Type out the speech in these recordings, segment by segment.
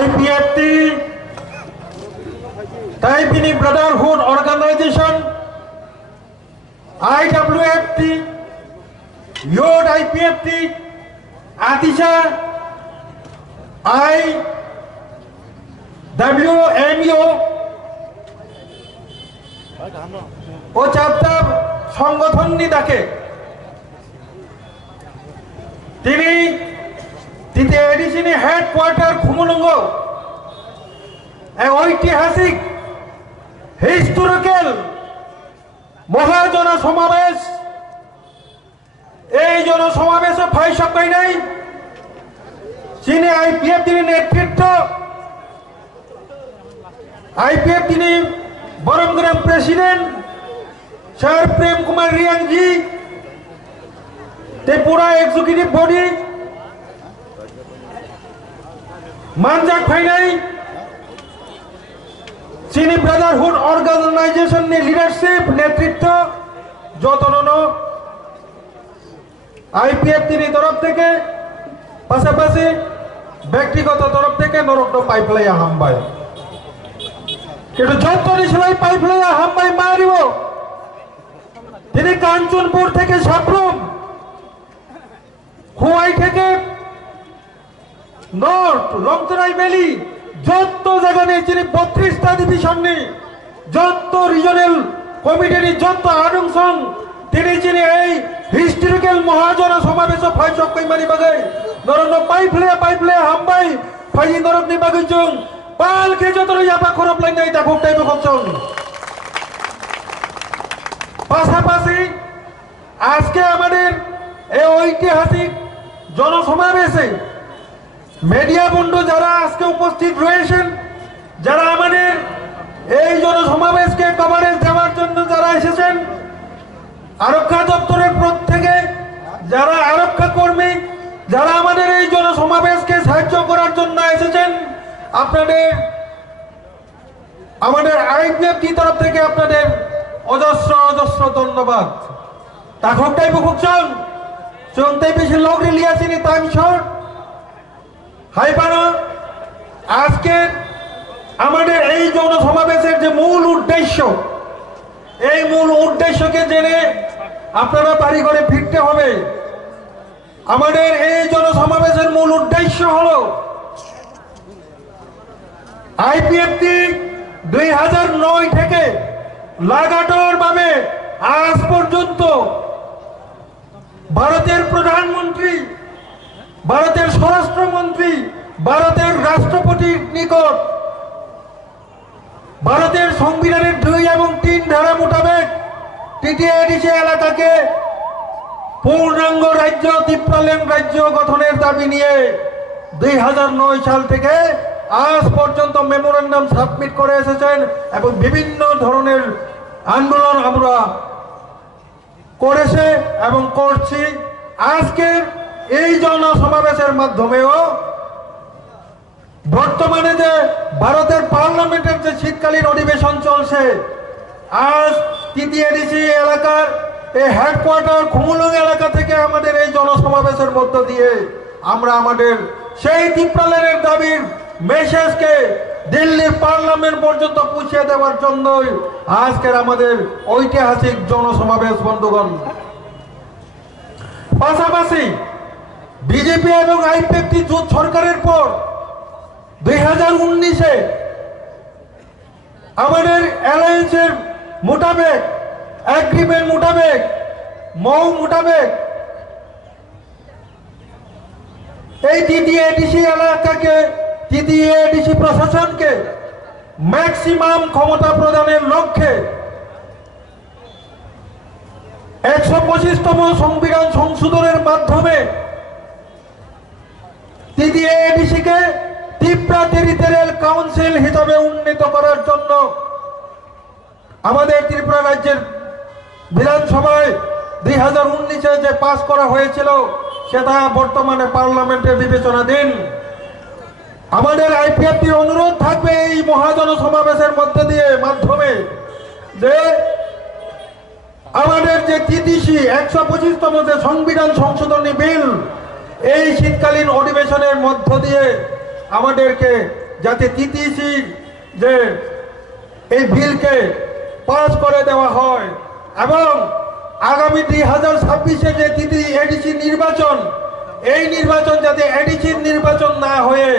IPFT, Taipini Brotherhood Organization, IWFT, Yod IPFT, Atisha, IWMO ও চারটা সংগঠন ডাকে তিনি তৃতীয় এডিশনে হেডকোয়ার্টার খুমুলুঙ্গ ঐতিহাসিক হিস্টোরিক্যাল মহাজন সমাবেশ এই জনসমাবেশে ফাইসব নাই চীনে আইপিএফ তিনি নেতৃত্ব आईपीएफ তিনি বরমগ্রাম প্রেসিডেন্ট স্যার প্রেম কুমার রিয়াং জি त्रिपुरा एग्जीक्यूटिव बॉडी मानजाक फाइनाई चीनी ब्रदरहुड ऑर्गेनाइजेशन ने लीडरशिप नेतृत्व যতনো आईपीएफ তিনি तरफ থেকে পাশাপাশি ব্যক্তিগত তরফ থেকে নরকটো পাইপলাইয়া হামবাই কিন্তু যতনি সবাই পাইপলাইয়া হামবাই মারিব তিনি কাঞ্চনপুর থেকে সাপ্রম খুয়াই থেকে নর্থ লংতরাই ভ্যালি যত জায়গা নিয়ে তিনি 32টা ডিভিশন নিয়ে যত রিজনাল কমিটির যত আদংসং তিনি চিনি এই হিস্টোরিক্যাল মহাজন সমাবেশ ফাইসক কইমানি বাগাই নরন পাইপলে হামবাই ফাইজি নরকনি বাগাই জং পালকে যত ইয়াপা খরপ লাইন নাই তা ভোটাই বকচং পাশাপাশি আজকে আমাদের এই ঐতিহাসিক জনসমাবেশে মিডিয়া বন্ধু যারা আজকে উপস্থিত রয়েছেন যারা আমাদের এই জনসমাবেশকে কভারেজ দেওয়ার জন্য যারা এসেছেন আরক্ষা দপ্তরের প্রত্যেকে যারা আরক্ষা কর্মী যারা আমাদের এই জনসমাবেশকে সাহায্য করার জন্য এসেছেন আপনাদের আমাদের আইপিএফটি তরফ থেকে আপনাদের অজস্র অজস্র ধন্যবাদ তাকটাই বুকচং চলতে বেশি লোক লিয়াছিনি টাইম শর্ট হাইপানো আজকে আমাদের এই জনসমাবেশের যে মূল উদ্দেশ্য এই মূল উদ্দেশ্যকে জেনে আপনারা বাড়ি ঘরে ফিরতে হবে আমাদের এই জনসমাবেশের মূল উদ্দেশ্য হলো আইপিএফটি 2009 থেকে লাগাতার ভাবে আজ পর্যন্ত ভারতের প্রধানমন্ত্রী ভারতের স্বরাষ্ট্রমন্ত্রী ভারতের রাষ্ট্রপতির নিকট ভারতের সংবিধানের 2 এবং 3 ধারা মোতাবেক টিটিআইডিসি এলাকাকে পূর্ণাঙ্গ রাজ্য ত্রিপুরাল্যান্ড রাজ্য গঠনের দাবি নিয়ে 2009 সাল থেকে আজ পর্যন্ত মেমোরেন্ডাম সাবমিট করে এসেছেন এবং বিভিন্ন ধরনের আন্দোলন আমরা করেছে এবং করছি আজকে এই জনসমাবেশের মাধ্যমেও বর্তমানে যে ভারতের পার্লামেন্টের যে শীতকালীন অধিবেশন চলছে আজ টিটিআইডিসি এলাকার এই হেডকোয়ার্টার খুমুলুং এলাকা থেকে আমাদের এই জনসমাবেশের মধ্য দিয়ে আমরা আমাদের সেই ত্রিপুরাল্যান্ডের দাবির মেসেজকে দিল্লির পার্লামেন্ট পর্যন্ত পৌঁছে দেওয়ার জন্য আজকের আমাদের ঐতিহাসিক জনসমাবেশ বন্ধুগণ পাশাপাশি বিজেপি এবং আইপিএফটি জোট সরকারের পর 2019-এ আমাদের অ্যালায়েন্সের মোতাবেক এগ্রিমেন্ট মোতাবেক মৌ মোতাবেক এই টিটিআইডিসি এলাকাকে টিটিআইডিসি প্রশাসনকে ম্যাক্সিমাম ক্ষমতা প্রদানের লক্ষ্যে 125তম সংবিধান সংশোধনের মাধ্যমে টিটিআইডিসিকে ত্রিপুরা টেরিটোরিয়াল কাউন্সিল হিসাবে উন্নীত করার জন্য আমাদের ত্রিপুরা রাজ্যের বিধানসভায় 2019-এ যে পাস করা হয়েছিল সেটা বর্তমানে পার্লামেন্টে বিবেচনাধীন আমাদের আইপিএফটির অনুরোধ থাকবে এই মহাজন সমাবেশের মাধ্যমে যে আমাদের যে টিটিসি 125তম যে সংবিধান সংশোধনী বিল এই শীতকালীন অধিবেশনের মধ্য দিয়ে আমাদেরকে যাতে টিটিসির যে এই বিলকে পাস করে দেওয়া হয় এবং আগামী 2026-এ যে এডিসি নির্বাচন, এই নির্বাচন যাতে এডিসির নির্বাচন না হয়ে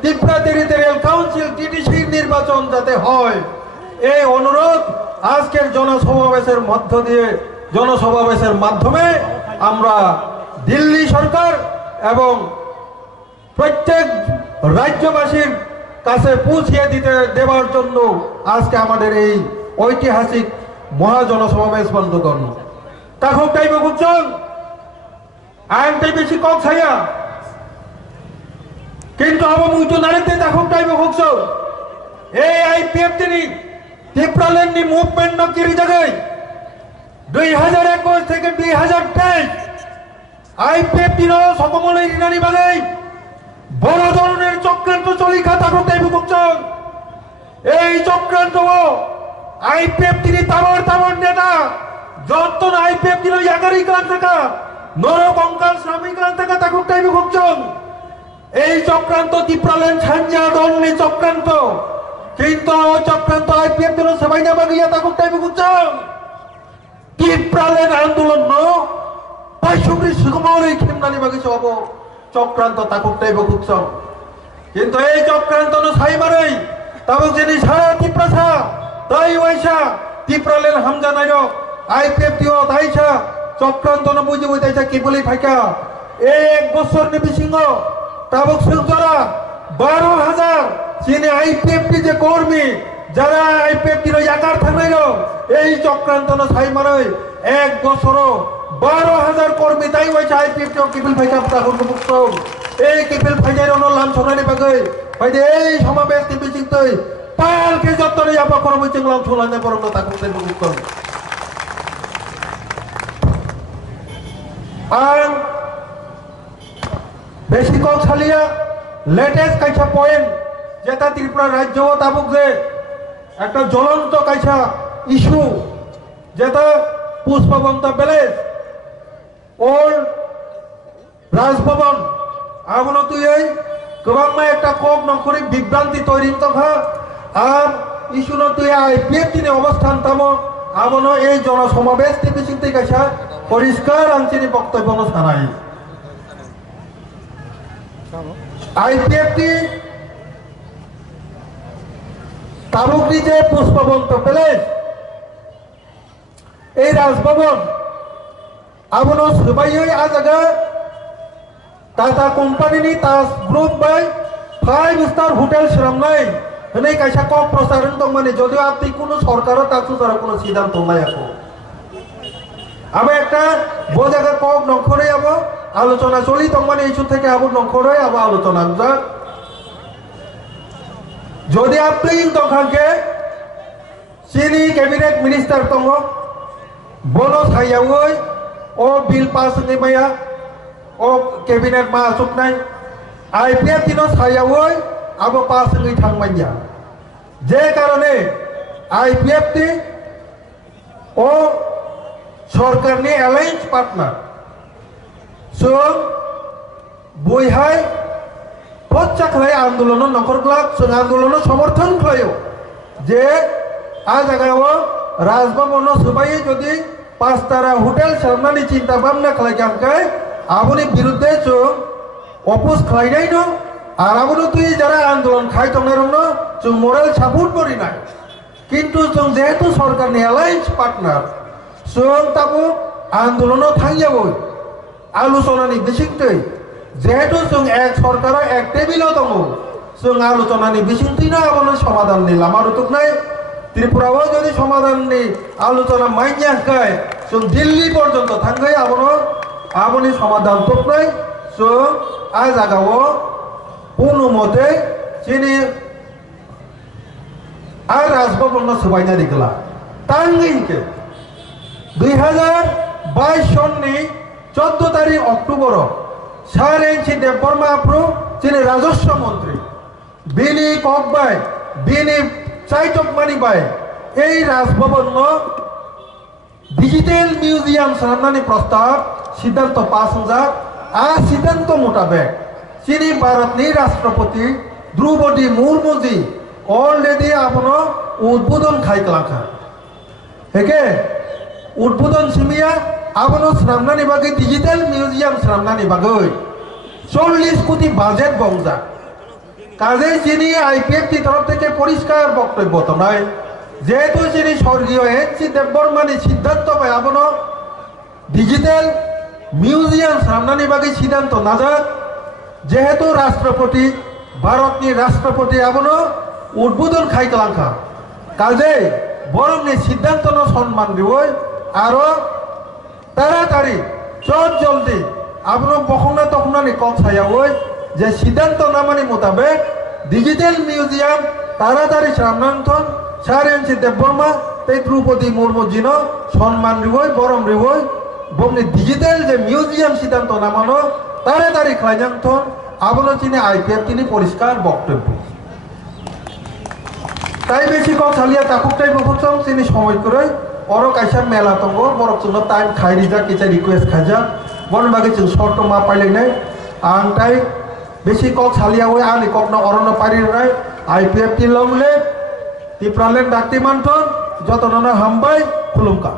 ত্রিপুরা টেরিটোরিয়াল কাউন্সিল টিটিসির নির্বাচন যাতে হয়, এই অনুরোধ আজকের জনসমাবেশের মধ্য দিয়ে জনসমাবেশের মাধ্যমে আমরা দিল্লি সরকার এবং প্রত্যেক রাজ্যবাসীর কাছে পৌঁছিয়ে দেওয়ার জন্য আজকে আমাদের এই ঐতিহাসিক মহাজনসমাবেশ বন্ধ করল। তাকক টাইম বুঝছেন আইনটাই বেশি কম ছাইয়া কিন্তু আবার মুইতো নারীতে তাকক টাইম বুঝছ এই আইপিএফ তিনি ত্রিপুরালেন্ডি মুভমেন্ট নকির জায়গায় 2021 থেকে 2023 আইপিএফ তিন সকমলে ইনানি বাগাই বড় ধরনের চক্রান্ত চলিখা তাকক টাইম বুঝছেন এই চক্রান্ত আইপিএফ তিনি তাবর নেতা যত আইপিএফ তিনি এগারি কান থাকা নরকঙ্কাল শ্রমিক কান থাকা তাকক টাইম বুঝছেন এই চক্রান্ত ত্রিপুরাল্যান্ড ছাঞ্জা দলনি চক্রান্ত কিন্তু চক্রান্ত আইপিএফ দিল সবাই না বাগিয়া তাকক টাইম বুঝছেন ত্রিপুরাল্যান্ড আন্দোলন ন পাইশুগ্রি সুগমাওই খেমনানি বাগিছ হব চক্রান্ত তাকক টাইম বুঝছেন কিন্তু এই চক্রান্ত ন ছাই মারাই তাবক যিনি সারা ত্রিপুরা তাই ওইসা ত্রিপুরাল্যান্ড হামজা নাইর আইপিএফ দিও তাইসা চক্রান্ত ন বুঝি বুঝাইছা কি বলি ফাইকা এক বছর নিবি সিংহ তাবক সুজরা 12,000 চিনি আইপিএফ যে কর্মী যারা আইপিএফ দিল একার থাকাইল এই চক্রান্ত ন ছাই মারাই এক বছর 12,000 কর্মী তাই ওইসা আইপিএফ কিপিল ফাইকা তাকর মুক্ত এই কিপিল ফাইজার লাম ছড়ানি বাগৈ ফাইদে এই সমাবেশ টিপি চিন্তই পালকে যতনে আপা করব চিংলাম ছলানে পরম তাকর তাই মুক্ত আর বেশি কক ছালিয়া লেটেস্ট কাইছা পয়েন্ট যেটা ত্রিপুরা রাজ্য তাবুক যে একটা জ্বলন্ত কাইছা ইস্যু যেটা পুষ্পবন্ত প্যালেস ওর রাজভবন আবনো তুই এই গোবাং একটা কক নকরি বিভ্রান্তি তৈরি তথা আর ইস্যু ন তুই আইপিএফ তিনি অবস্থান তামো আবনো এই জনসমাবেশ টিপি চিন্তি কাইছা পরিষ্কার আনচিনি বক্তব্য জানাই আইপিএফটি তাবুকটি যে পুষ্পবন্ত প্যালেস এই রাজভবন আবনো সবাই আজ আগে টাটা কোম্পানি তাজ গ্রুপ বাই 5 স্টার হোটেল শ্রমনাই হনে কাইসা কক প্রচারণ দং মানে যদিও আপনি কোনো সরকারও তার সুতরাং কোনো সিদ্ধান্ত নাই আপো আমি একটা বোঝাকে কক নখরে আবো আলোচনা চলি তখন মানে ইস্যু থেকে আবার নখরে আবার আলোচনা যদি আপনি তখনকে চিনি ক্যাবিনেট মিনিস্টার তঙ্গ বনো ছাইয়াওই ও বিল পাস নেমায়া ও ক্যাবিনেট মা আসুক নাই আইপিএফ দিন ছাইয়াওই আবার পাস নেই থাকমাইয়া যে কারণে আইপিএফ টি ও সরকারনি অ্যালায়েন্স পার্টনার जों बयहाय पच्चा खालाय आंदोलन नखरग्ला जों आंदोलन समर्थन खालायो जे आ जायगायाव राजभवन सबाई जदि 5 तारा होटेल सामनानि चिंता भाबना खालायखांखाय आबोनि बिरुद्धे जों अपोज खालायनाय दं आर आबोनो तुई जारा आंदोलन खालायथंनायरनो जों मरेल सापर्ट करिनाय किन्तु जों जेहेतु सरकारनि अलायन्स पार्टनार जों ताबो आंदोलनाव थांजाबो आलोचनानि बिसिंथै जेहेतु जों एक सरकार एक टेबिलाव दङ जों आलोचनानि बिसिंथैनो आबोनो समाधाननि लामा रुथुकनाय त्रिपुराव जदि समाधाननि आलोचना माइयाखाय जों दिल्ली पर्यन्त थांगाय आबोनि समाधान थुकनाय जों आ जागाव कोनो मते चिनि आ राजभवन सबायना दिगला तांगिनके 2022 सननि 14 तारिख अक्टोबर सारेंसी देवबर्मा आफ्रो जिनि राजस्व मंत्री बिनि ककबाय बिनि चाइटकमानि बाय এই রাজভবন ডিজিটাল মিউজিয়াম সামনানি প্রস্তাব সিদ্ধান্ত পাস হওয়া সিদ্ধান্ত মোতাবেক চিনি ভারতনি রাষ্ট্রপতি দ্রৌপদী মুর্মুজি অলরেডি আপনার উদ্বোধন খাইকলাखा हेके उद्बोधन सिमिया आपनो श्रामनानि बागै डिजिटल मिउजियाम श्रामनानि बागै 40 कोटी बाजेट बंजा काजे जिनि आईपीएफ की तरफ থেকে পরিষ্কার বক্তব্য তো নাই যেহেতু যিনি স্বর্গীয় এনসি দেববর্মানি সিদ্ধান্ত পায় আপনো ডিজিটাল মিউজিয়াম শ্রামনানি বাগै সিদ্ধান্ত না যাক যেহেতু রাষ্ট্রপতি ভারতনি রাষ্ট্রপতি আপনো উদ্বোধন খাইকলাखा কাজে বরংনি সিদ্ধান্ত সম্মান দিবই আর তাড়াতাড়ি জলদি আপনার বখনা তখনানি কম ছায়াওই যে সিদ্ধান্ত নামানি মোতাবেক ডিজিটাল মিউজিয়াম তাড়াতাড়ি শ্রামনান্থন সার এনসি দেববর্মা তাই দ্রৌপদী মুর্মুজিন সম্মান দিবই বরম দিবই বমনি ডিজিটাল যে মিউজিয়াম সিদ্ধান্ত নামানো তাড়াতাড়ি খাইজান্থন আপনার চিনি আইপিএফ তিনি পরিষ্কার বক্তব্য তাই বেশি কথা চালিয়া তাকুকটাই বকুচং চিনি সময় করে অরো কাইসা মেলা দङ বরক जोंनो টাইম খাইরিজা কিছা রিকোয়েস্ট খাইজা বন বাকি जों শর্ট मा पाइलायनाय आं ताई बेसि कक सालियावै आंनि ककना अरनो पारिनाय आईपीएफ ति लंले ति प्रलेन दाक्ति मानथन जतनना हामबाय खुलुमका।